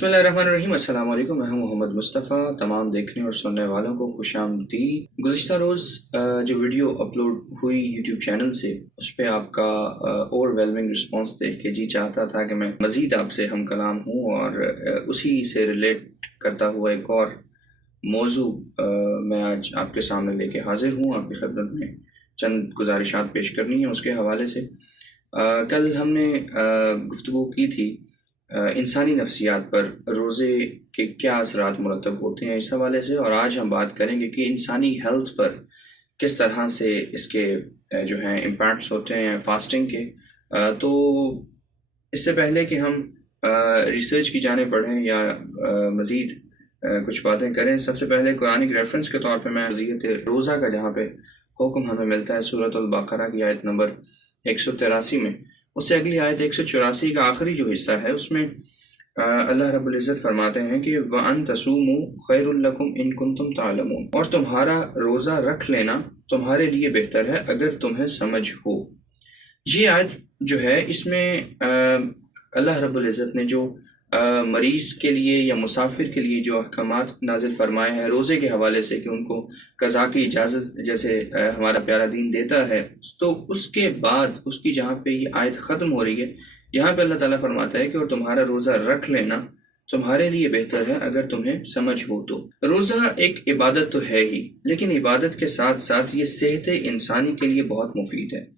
بسم اللہ الرحمن الرحیم۔ السلام علیکم، میں ہوں محمد مصطفیٰ۔ تمام دیکھنے اور سننے والوں کو خوش آمدید۔ گزشتہ روز جو ویڈیو اپلوڈ ہوئی یوٹیوب چینل سے، اس پہ آپ کا اوور ویلمنگ رسپانس دیکھ کے جی چاہتا تھا کہ میں مزید آپ سے ہم کلام ہوں اور اسی سے ریلیٹ کرتا ہوا ایک اور موضوع میں آج آپ کے سامنے لے کے حاضر ہوں۔ آپ کی خدمت میں چند گزارشات پیش کرنی ہیں اس کے حوالے سے۔ کل ہم نے گفتگو کی تھی انسانی نفسیات پر روزے کے کیا اثرات مرتب ہوتے ہیں اس حوالے سے، اور آج ہم بات کریں گے کہ انسانی ہیلتھ پر کس طرح سے اس کے جو ہیں امپیکٹس ہوتے ہیں فاسٹنگ کے۔ تو اس سے پہلے کہ ہم ریسرچ کی جانب بڑھیں یا مزید کچھ باتیں کریں، سب سے پہلے قرآنک ریفرنس کے طور پہ میں عزیت روزہ کا جہاں پہ حکم ہمیں ملتا ہے سورۃ البقرہ کی آیت نمبر 183 میں، اس سے اگلی آیت 184 کا آخری جو حصہ ہے، اس میں اللہ رب العزت فرماتے ہیں کہ وَأَن تَصُومُوا خَيْرٌ لَكُمْ إِن كُنتُمْ تَعْلَمُونَ، اور تمہارا روزہ رکھ لینا تمہارے لیے بہتر ہے اگر تمہیں سمجھ ہو۔ یہ آیت جو ہے، اس میں اللہ رب العزت نے جو مریض کے لیے یا مسافر کے لیے جو احکامات نازل فرمائے ہیں روزے کے حوالے سے کہ ان کو قضا کی اجازت جیسے ہمارا پیارا دین دیتا ہے، تو اس کے بعد اس کی جہاں پہ یہ آیت ختم ہو رہی ہے، یہاں پہ اللہ تعالیٰ فرماتا ہے کہ اور تمہارا روزہ رکھ لینا تمہارے لیے بہتر ہے اگر تمہیں سمجھ ہو تو۔ روزہ ایک عبادت تو ہے ہی، لیکن عبادت کے ساتھ ساتھ یہ صحت انسانی کے لیے بہت مفید ہے۔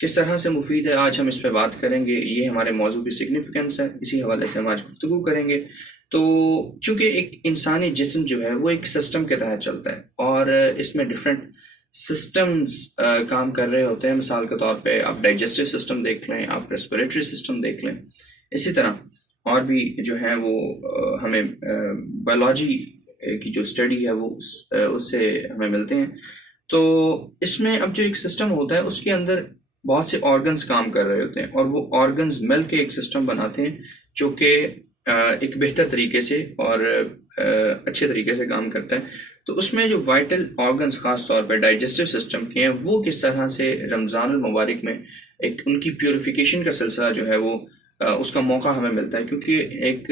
کس طرح سے مفید ہے آج ہم اس پہ بات کریں گے، یہ ہمارے موضوع کی سگنیفیکنس ہے، اسی حوالے سے ہم آج گفتگو کریں گے۔ تو چونکہ ایک انسانی جسم جو ہے وہ ایک سسٹم کے تحت چلتا ہے اور اس میں ڈفرینٹ سسٹمز کام کر رہے ہوتے ہیں۔ مثال کے طور پہ آپ ڈائجسٹو سسٹم دیکھ لیں، آپ ریسپریٹری سسٹم دیکھ لیں، اسی طرح اور بھی جو ہیں وہ ہمیں بایولوجی کی جو اسٹڈی ہے وہ اس سے ہمیں ملتے ہیں۔ تو اس میں اب جو ایک سسٹم ہوتا ہے اس کے اندر بہت سے آرگنز کام کر رہے ہوتے ہیں اور وہ آرگنز مل کے ایک سسٹم بناتے ہیں جو کہ ایک بہتر طریقے سے اور اچھے طریقے سے کام کرتا ہے۔ تو اس میں جو وائٹل آرگنز خاص طور پہ ڈائجسٹو سسٹم کے ہیں، وہ کس طرح سے رمضان المبارک میں ایک ان کی پیوریفیکیشن کا سلسلہ جو ہے وہ اس کا موقع ہمیں ملتا ہے، کیونکہ ایک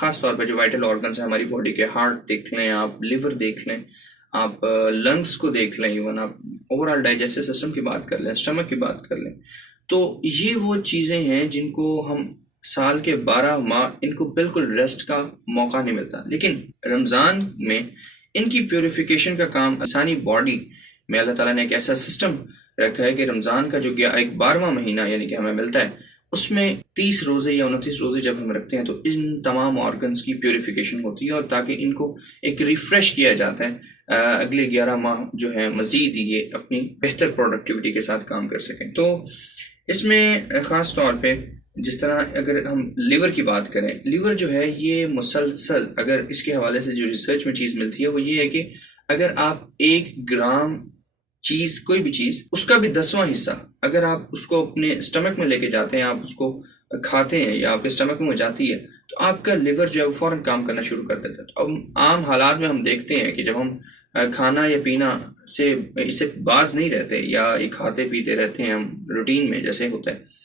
خاص طور پہ جو وائٹل آرگنز ہیں ہماری باڈی کے، ہارٹ دیکھ لیں آپ، لیور دیکھ لیں آپ، لنگس کو دیکھ لیں، ایون آپ اوور آل ڈائجسٹو سسٹم کی بات کر لیں، اسٹمک کی بات کر لیں، تو یہ وہ چیزیں ہیں جن کو ہم سال کے 12 ماہ ان کو بالکل ریسٹ کا موقع نہیں ملتا، لیکن رمضان میں ان کی پیوریفیکیشن کا کام انسانی باڈی میں اللہ تعالیٰ نے ایک ایسا سسٹم رکھا ہے کہ رمضان کا جو ایک 12واں مہینہ یعنی کہ ہمیں ملتا ہے، اس میں 30 روزے یا 29 روزے جب ہم رکھتے ہیں تو ان تمام آرگنز کی پیوریفیکیشن ہوتی ہے، اور تاکہ ان کو ایک ریفریش کیا جاتا ہے اگلے 11 ماہ جو ہے مزید یہ اپنی بہتر پروڈکٹیوٹی کے ساتھ کام کر سکیں۔ تو اس میں خاص طور پہ جس طرح اگر ہم لیور کی بات کریں، لیور جو ہے یہ مسلسل، اگر اس کے حوالے سے جو ریسرچ میں چیز ملتی ہے وہ یہ ہے کہ اگر آپ 1 گرام چیز، کوئی بھی چیز، اس کا بھی 10واں حصہ اگر آپ اس کو اپنے اسٹمک میں لے کے جاتے ہیں، آپ اس کو کھاتے ہیں یا آپ کے اسٹمک میں جاتی ہے، تو آپ کا لیور جو ہے وہ فوراً کام کرنا شروع کر دیتا ہے۔ تو اب عام حالات میں ہم دیکھتے ہیں کہ جب ہم کھانا یا پینا سے اسے باز نہیں رہتے یا یہ کھاتے پیتے رہتے ہیں ہم روٹین میں جیسے ہوتا ہے،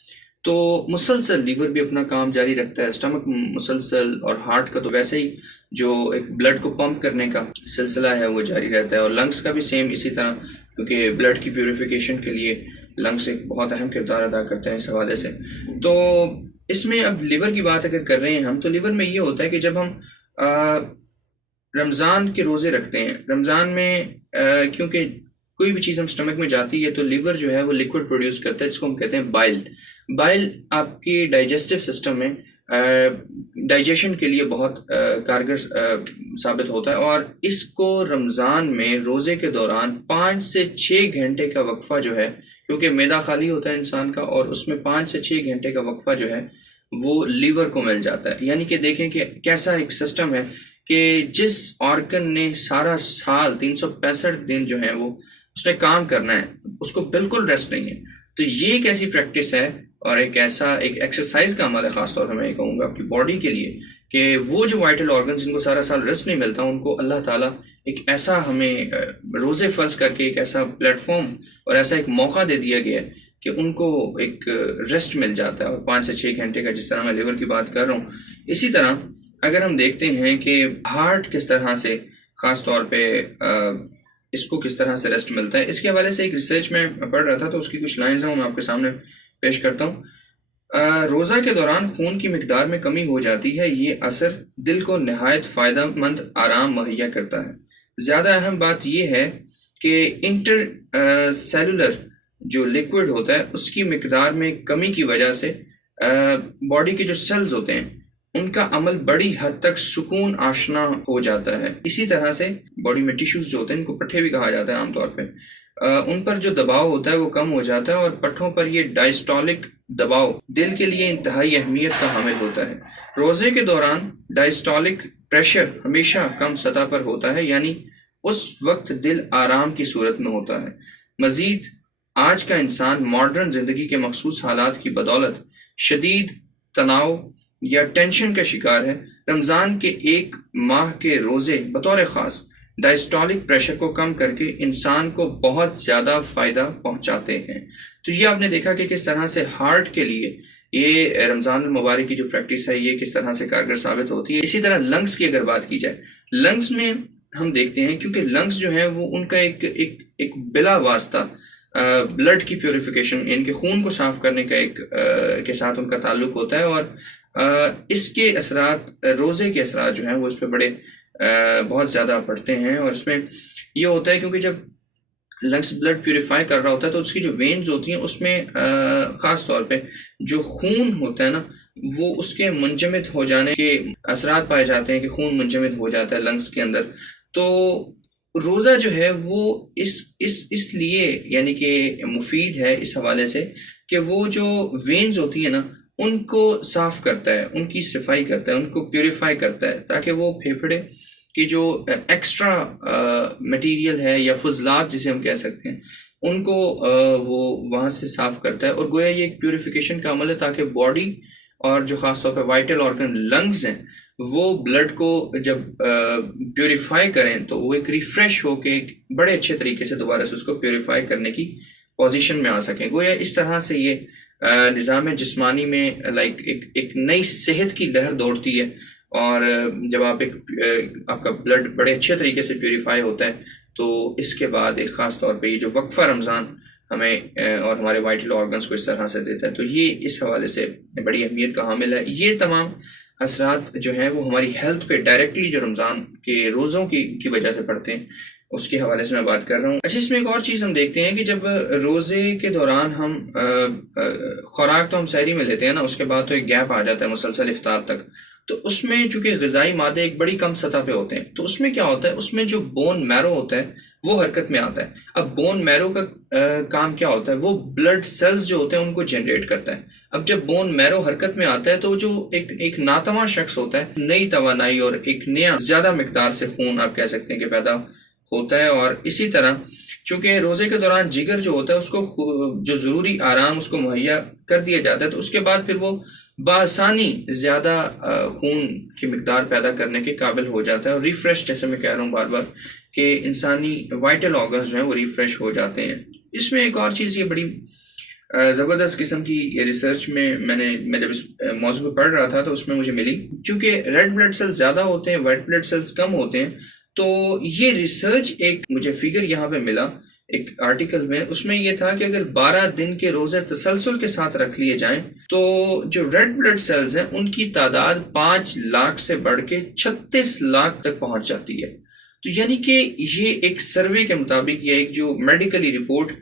تو مسلسل لیور بھی اپنا کام جاری رکھتا ہے، اسٹمک مسلسل، اور ہارٹ کا تو ویسے ہی جو ایک بلڈ کو پمپ کرنے کا سلسلہ ہے وہ جاری رہتا ہے، اور لنگس کا بھی سیم اسی طرح، کیونکہ بلڈ کی پیوریفیکیشن کے لیے لنگس ایک بہت اہم کردار ادا کرتے ہیں اس حوالے سے۔ تو اس میں اب لیور کی بات اگر کر رہے ہیں ہم، تو لیور میں یہ ہوتا ہے کہ جب ہم رمضان کے روزے رکھتے ہیں، رمضان میں کیونکہ کوئی بھی چیز ہم اسٹمک میں جاتی ہے تو لیور جو ہے وہ لیکوڈ پروڈیوس کرتا ہے جس کو ہم کہتے ہیں بائل۔ بائل آپ کی ڈائجسٹو سسٹم میں ڈائجیشن کے لیے بہت کارگر ثابت ہوتا ہے، اور اس کو رمضان میں روزے کے دوران 5 سے 6 گھنٹے کا وقفہ جو ہے، کیونکہ معدہ خالی ہوتا ہے انسان کا، اور اس میں 5 سے 6 گھنٹے کا وقفہ جو ہے وہ لیور کو مل جاتا ہے۔ یعنی کہ دیکھیں کہ کیسا ایک سسٹم ہے کہ جس آرگن نے سارا سال 365 دن جو ہیں وہ اس نے کام کرنا ہے، اس کو بالکل ریسٹ نہیں ہے۔ تو یہ ایک ایسی پریکٹس ہے اور ایک ایسا ایک ایکسرسائز کا عمل ہے، خاص طور پہ میں یہ کہوں گا آپ کی باڈی کے لیے، کہ وہ جو وائٹل آرگنز جن کو سارا سال ریسٹ نہیں ملتا، ان کو اللہ تعالیٰ ایک ایسا ہمیں روزے فرض کر کے ایک ایسا پلیٹ فارم اور ایسا ایک موقع دے دیا گیا ہے کہ ان کو ایک ریسٹ مل جاتا ہے، اور 5 سے 6 گھنٹے کا، جس طرح میں لیور کی بات کر رہا ہوں، اسی طرح اگر ہم دیکھتے ہیں کہ ہارٹ کس طرح سے خاص طور پہ اس کو کس طرح سے ریسٹ ملتا ہے، اس کے حوالے سے ایک ریسرچ میں پڑھ رہا تھا، تو اس کی کچھ لائنز ہیں وہ میں آپ کے سامنے پیش کرتا ہوں۔ روزہ کے دوران خون کی مقدار میں کمی ہو جاتی ہے، یہ اثر دل کو نہایت فائدہ مند آرام مہیا کرتا ہے۔ زیادہ اہم بات یہ ہے کہ انٹر سیلولر جو لیکوڈ ہوتا ہے اس کی مقدار میں کمی کی وجہ سے باڈی کے جو سیلز ہوتے ہیں ان کا عمل بڑی حد تک سکون آشنا ہو جاتا ہے۔ اسی طرح سے باڈی میں ٹیشوز جو ہوتے ہیں، ان کو پٹھے بھی کہا جاتا ہے عام طور پہ، ان پر جو دباؤ ہوتا ہے وہ کم ہو جاتا ہے، اور پٹھوں پر یہ ڈائسٹولک دباؤ دل کے لیے انتہائی اہمیت کا حامل ہوتا ہے۔ روزے کے دوران ڈائسٹولک پریشر ہمیشہ کم سطح پر ہوتا ہے، یعنی اس وقت دل آرام کی صورت میں ہوتا ہے۔ مزید آج کا انسان ماڈرن زندگی کے مخصوص حالات کی بدولت شدید تناؤ یا ٹینشن کا شکار ہے۔ رمضان کے ایک ماہ کے روزے بطور خاص ڈائسٹولک پریشر کو کم کر کے انسان کو بہت زیادہ فائدہ پہنچاتے ہیں۔ تو یہ آپ نے دیکھا کہ کس طرح سے ہارٹ کے لیے یہ رمضان المبارک کی جو پریکٹس ہے یہ کس طرح سے کارگر ثابت ہوتی ہے۔ اسی طرح لنگز کی اگر بات کی جائے، لنگز میں ہم دیکھتے ہیں کیونکہ لنگز جو ہیں وہ ان کا ایک بلا واسطہ بلڈ کی پیوریفیکیشن، ان کے خون کو صاف کرنے کا کے ساتھ ان کا تعلق ہوتا ہے، اور اس کے اثرات، روزے کے اثرات جو ہیں وہ اس پہ بہت زیادہ پڑتے ہیں۔ اور اس میں یہ ہوتا ہے کیونکہ جب لنگس بلڈ پیوریفائی کر رہا ہوتا ہے تو اس کی جو وینز ہوتی ہیں اس میں خاص طور پہ جو خون ہوتا ہے نا وہ اس کے منجمد ہو جانے کے اثرات پائے جاتے ہیں، کہ خون منجمد ہو جاتا ہے لنگس کے اندر۔ تو روزہ جو ہے وہ اس لیے یعنی کہ مفید ہے اس حوالے سے کہ وہ جو وینز ہوتی ہیں نا ان کو صاف کرتا ہے، ان کی صفائی کرتا ہے، ان کو پیوریفائی کرتا ہے، تاکہ وہ پھیپھڑے کی جو ایکسٹرا مٹیریل ہے یا فضلات جسے ہم کہہ سکتے ہیں ان کو وہ وہاں سے صاف کرتا ہے۔ اور گویا یہ ایک پیوریفیکیشن کا عمل ہے تاکہ باڈی اور جو خاص طور پہ وائٹل آرگن لنگز ہیں وہ بلڈ کو جب پیوریفائی کریں تو وہ ایک ریفریش ہو کے ایک بڑے اچھے طریقے سے دوبارہ سے اس کو پیوریفائی کرنے کی پوزیشن میں آ سکیں۔ گویا اس طرح سے یہ نظام جسمانی میں ایک نئی صحت کی لہر دوڑتی ہے، اور جب آپ کا بلڈ بڑے اچھے طریقے سے پیوریفائی ہوتا ہے تو اس کے بعد ایک خاص طور پہ یہ جو وقفہ رمضان ہمیں اور ہمارے وائٹل آرگنز کو اس طرح سے دیتا ہے، تو یہ اس حوالے سے بڑی اہمیت کا حامل ہے۔ یہ تمام اثرات جو ہیں وہ ہماری ہیلتھ پہ ڈائریکٹلی جو رمضان کے روزوں کی وجہ سے پڑتے ہیں اس کے حوالے سے میں بات کر رہا ہوں۔ اچھا، اس میں ایک اور چیز ہم دیکھتے ہیں کہ جب روزے کے دوران ہم خوراک تو ہم سحری میں لیتے ہیں نا، اس کے بعد تو ایک گیپ آ جاتا ہے مسلسل افطار تک، تو اس میں چونکہ غذائی مادے ایک بڑی کم سطح پہ ہوتے ہیں، تو اس میں کیا ہوتا ہے، اس میں جو بون میرو ہوتا ہے وہ حرکت میں آتا ہے۔ اب بون میرو کا کام کیا ہوتا ہے، وہ بلڈ سیلز جو ہوتے ہیں ان کو جنریٹ کرتا ہے۔ اب جب بون میرو حرکت میں آتا ہے تو جو ایک ناتواں شخص ہوتا ہے، نئی توانائی اور ایک نیا زیادہ مقدار سے خون آپ کہہ سکتے ہیں کہ پیدا ہوتا ہے۔ اور اسی طرح چونکہ روزے کے دوران جگر جو ہوتا ہے اس کو جو ضروری آرام اس کو مہیا کر دیا جاتا ہے، تو اس کے بعد پھر وہ بآسانی زیادہ خون کی مقدار پیدا کرنے کے قابل ہو جاتا ہے، اور ریفریش، جیسے میں کہہ رہا ہوں بار بار کہ انسانی وائٹل آرگنز جو ہیں وہ ریفریش ہو جاتے ہیں۔ اس میں ایک اور چیز یہ بڑی زبردست قسم کی ریسرچ میں جب اس موضوع پہ پڑھ رہا تھا تو اس میں مجھے ملی، چونکہ ریڈ بلڈ سیلز زیادہ ہوتے ہیں، وائٹ بلڈ سیلز کم ہوتے ہیں، تو یہ ریسرچ ایک مجھے فگر یہاں پہ ملا ایک آرٹیکل میں، اس میں یہ تھا کہ اگر 12 دن کے روزے تسلسل کے ساتھ رکھ لیے جائیں تو جو ریڈ بلڈ سیلز ہیں ان کی تعداد 5 لاکھ سے بڑھ کے 36 لاکھ تک پہنچ جاتی ہے۔ تو یعنی کہ یہ ایک سروے کے مطابق یا ایک جو میڈیکلی رپورٹ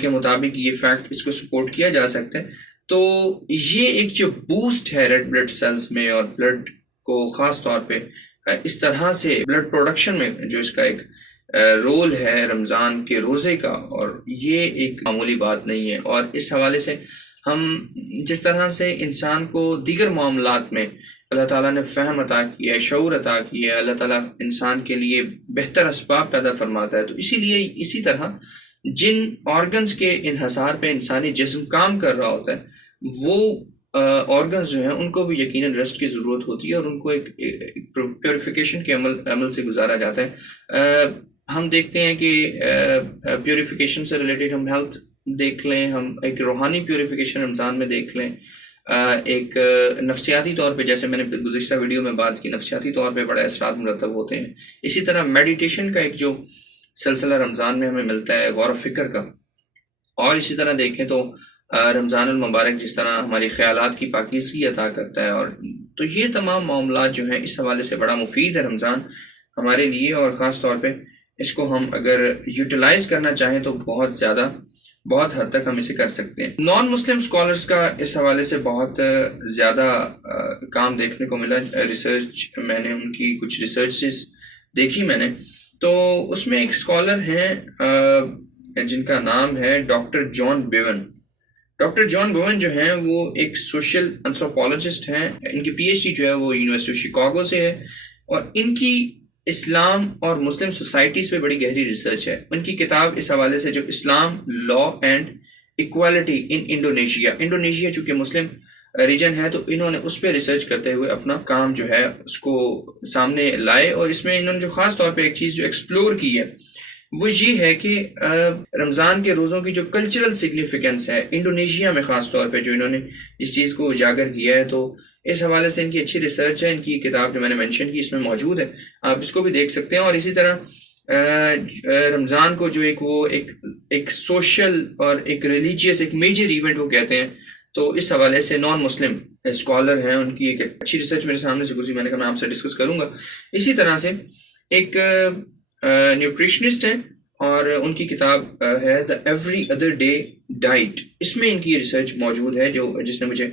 کے مطابق یہ فیکٹ اس کو سپورٹ کیا جا سکتا ہے۔ تو یہ ایک جو بوسٹ ہے ریڈ بلڈ سیلز میں اور بلڈ کو خاص طور پہ اس طرح سے بلڈ پروڈکشن میں جو اس کا ایک رول ہے رمضان کے روزے کا، اور یہ ایک معمولی بات نہیں ہے۔ اور اس حوالے سے ہم جس طرح سے انسان کو دیگر معاملات میں اللہ تعالیٰ نے فہم عطا کیا ہے، شعور عطا کیا ہے، اللہ تعالیٰ انسان کے لیے بہتر اسباب پیدا فرماتا ہے، تو اسی طرح جن آرگنز کے انحصار پہ انسانی جسم کام کر رہا ہوتا ہے وہ آرگنز جو ہیں ان کو بھی یقیناً ریسٹ کی ضرورت ہوتی ہے، اور ان کو ایک پیوریفیکیشن کے عمل سے گزارا جاتا ہے۔ ہم دیکھتے ہیں کہ پیوریفیکیشن سے ریلیٹڈ ہم ہیلتھ دیکھ لیں، ہم ایک روحانی پیوریفیکیشن رمضان میں دیکھ لیں، ایک نفسیاتی طور پہ، جیسے میں نے گزشتہ ویڈیو میں بات کی، نفسیاتی طور پہ بڑے اثرات مرتب ہوتے ہیں. اسی طرح میڈیٹیشن کا ایک جو سلسلہ رمضان میں ہمیں ملتا ہے، غور و فکر کا. اور اسی طرح دیکھیں تو رمضان المبارک جس طرح ہماری خیالات کی پاکیزگی عطا کرتا ہے، اور تو یہ تمام معاملات جو ہیں اس حوالے سے بڑا مفید ہے رمضان ہمارے لیے. اور خاص طور پہ اس کو ہم اگر یوٹیلائز کرنا چاہیں تو بہت حد تک ہم اسے کر سکتے ہیں. نان مسلم اسکالرس کا اس حوالے سے بہت زیادہ کام دیکھنے کو ملا. ریسرچ میں نے ان کی کچھ ریسرچز دیکھی میں نے، تو اس میں ایک اسکالر ہیں جن کا نام ہے ڈاکٹر جان بیون. ڈاکٹر جان بیون جو ہیں وہ ایک سوشل انتھروپولوجسٹ ہیں. ان کی پی ایچ ڈی جو ہے وہ یونیورسٹی آف شکاگو سے ہے، اور ان کی اسلام اور مسلم سوسائٹیز پہ بڑی گہری ریسرچ ہے. ان کی کتاب اس حوالے سے جو Islam, law and equality in Indonesia چونکہ مسلم ریجن ہے، تو انہوں نے اس پہ ریسرچ کرتے ہوئے اپنا کام جو ہے اس کو سامنے لائے. اور اس میں انہوں نے جو خاص طور پہ ایک چیز جو ایکسپلور کی ہے وہ یہ ہے کہ رمضان کے روزوں کی جو کلچرل سگنیفیکنس ہے انڈونیشیا میں، خاص طور پہ جو انہوں نے اس چیز کو اجاگر کیا ہے، تو اس حوالے سے ان کی اچھی ریسرچ ہے. ان کی کتاب جو میں نے مینشن کی اس میں موجود ہے، آپ اس کو بھی دیکھ سکتے ہیں. اور اسی طرح رمضان کو جو ایک سوشل اور ایک ریلیجیس ایک میجر ایونٹ وہ کہتے ہیں، تو اس حوالے سے نان مسلم اسکالر ہیں، ان کی ایک اچھی ریسرچ میرے سامنے سے گزری، میں نے کہا میں آپ سے ڈسکس کروں گا. اسی طرح سے ایک نیوٹریشنسٹ ہیں، اور ان کی کتاب ہے the every other day diet. اس میں ان کی ریسرچ موجود ہے جس نے مجھے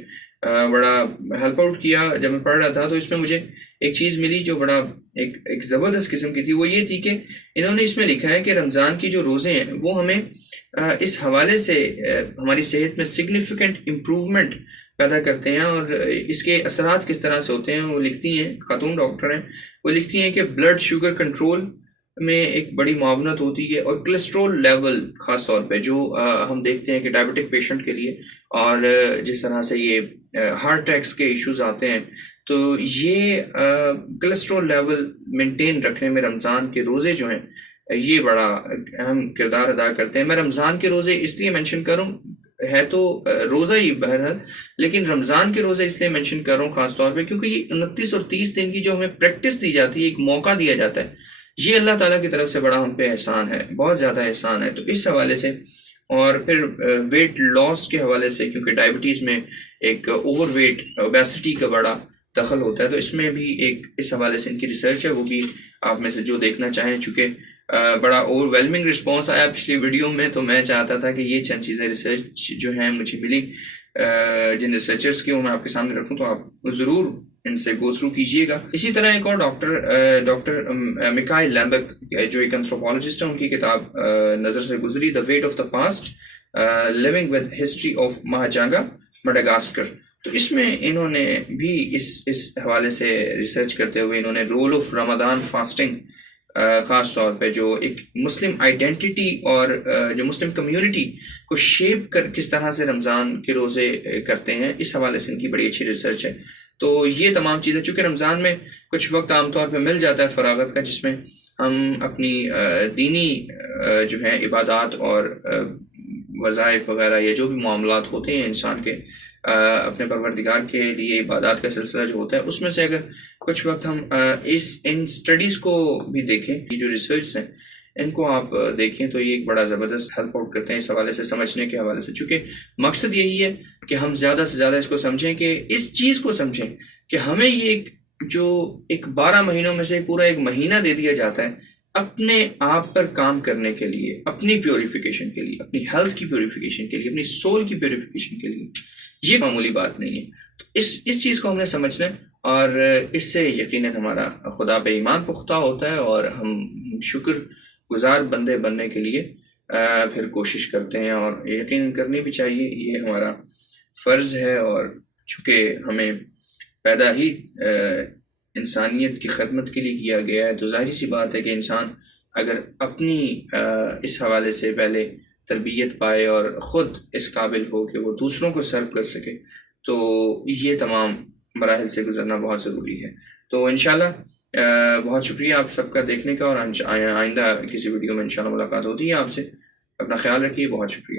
بڑا ہیلپ آؤٹ کیا جب میں پڑھ رہا تھا. تو اس میں مجھے ایک چیز ملی جو بڑا ایک زبردست قسم کی تھی. وہ یہ تھی کہ انہوں نے اس میں لکھا ہے کہ رمضان کی جو روزے ہیں وہ ہمیں اس حوالے سے ہماری صحت میں سگنیفیکنٹ امپروومنٹ پیدا کرتے ہیں، اور اس کے اثرات کس طرح سے ہوتے ہیں. وہ لکھتی ہیں، خاتون ڈاکٹر ہیں، وہ لکھتی ہیں کہ بلڈ شوگر کنٹرول میں ایک بڑی معاونت ہوتی ہے، اور کولیسٹرول لیول خاص طور پہ جو ہم دیکھتے ہیں کہ ڈائبٹک پیشنٹ کے لیے، اور جس طرح سے یہ ہارٹ اٹیکس کے ایشوز آتے ہیں، تو یہ کولیسٹرول لیول مینٹین رکھنے میں رمضان کے روزے جو ہیں یہ بڑا اہم کردار ادا کرتے ہیں. میں رمضان کے روزے اس لیے مینشن کروں، ہے تو روزہ ہی بہرحال، لیکن رمضان کے روزے اس لیے مینشن کر رہا ہوں خاص طور پہ کیونکہ یہ 29 اور 30 دن کی جو ہمیں پریکٹس دی جاتی ہے، ایک موقع دیا جاتا ہے، یہ اللہ تعالیٰ کی طرف سے بڑا ہم پہ احسان ہے، بہت زیادہ احسان ہے. تو اس حوالے سے، اور پھر ویٹ لاس کے حوالے سے، کیونکہ ڈائبٹیز میں ایک اوور ویٹ اوبیسٹی کا بڑا دخل ہوتا ہے، تو اس میں بھی ایک اس حوالے سے ان کی ریسرچ ہے. وہ بھی آپ میں سے جو دیکھنا چاہیں، چونکہ بڑا اوور ویلمنگ رسپانس آیا پچھلی ویڈیو میں، تو میں چاہتا تھا کہ یہ چند چیزیں ریسرچ جو ہیں مجھے ملی جن ریسرچرز کی، وہ میں آپ کے سامنے رکھوں، تو آپ ضرور ان سے گو تھرو کیجیے گا. اسی طرح ایک اور ڈاکٹر میکائل لیمبک جو ایک انتھروپولوجسٹ ہے، ان کی کتاب نظر سے گزری، the weight of the past living with history of Mahajanga Madagascar. تو اس میں انہوں نے بھی اس حوالے سے ریسرچ کرتے ہوئے انہوں نے رول آف رمضان فاسٹنگ خاص طور پہ جو ایک مسلم آئیڈینٹی اور جو مسلم کمیونٹی کو شیپ کر کس طرح سے رمضان کے روزے کرتے ہیں، اس حوالے سے ان کی بڑی اچھی ریسرچ ہے. تو یہ تمام چیزیں، چونکہ رمضان میں کچھ وقت عام طور پہ مل جاتا ہے فراغت کا، جس میں ہم اپنی دینی جو ہیں عبادات اور وظائف وغیرہ یا جو بھی معاملات ہوتے ہیں انسان کے اپنے پروردگار کے لیے عبادات کا سلسلہ جو ہوتا ہے، اس میں سے اگر کچھ وقت ہم ان اسٹڈیز کو بھی دیکھیں، یہ جو ریسرچ ہیں ان کو آپ دیکھیں، تو یہ ایک بڑا زبردست ہیلپ آؤٹ کرتے ہیں اس حوالے سے، سمجھنے کے حوالے سے. چونکہ مقصد یہی ہے کہ ہم زیادہ سے زیادہ اس کو سمجھیں، کہ اس چیز کو سمجھیں کہ ہمیں یہ جو ایک 12 مہینوں میں سے پورا ایک مہینہ دے دیا جاتا ہے اپنے آپ پر کام کرنے کے لیے، اپنی پیوریفیکیشن کے لیے، اپنی ہیلتھ کی پیوریفیکیشن کے لیے، اپنی سول کی پیوریفیکیشن کے لیے. یہ معمولی بات نہیں ہے. تو اس چیز کو ہم نے سمجھنا ہے، اور اس سے یقیناً ہمارا خدا پہ ایمان پختہ ہوتا ہے، اور ہم شکر گزار بندے بننے کے لیے پھر کوشش کرتے ہیں، اور یقین کرنی بھی چاہیے، یہ ہمارا فرض ہے. اور چونکہ ہمیں پیدا ہی انسانیت کی خدمت کے لیے کیا گیا ہے، تو ظاہری سی بات ہے کہ انسان اگر اپنی اس حوالے سے پہلے تربیت پائے اور خود اس قابل ہو کہ وہ دوسروں کو سرو کر سکے، تو یہ تمام مراحل سے گزرنا بہت ضروری ہے. تو انشاءاللہ بہت شکریہ آپ سب کا دیکھنے کا، اور آئندہ کسی ویڈیو میں انشاءاللہ ملاقات ہوتی ہے آپ سے. اپنا خیال رکھیے، بہت شکریہ.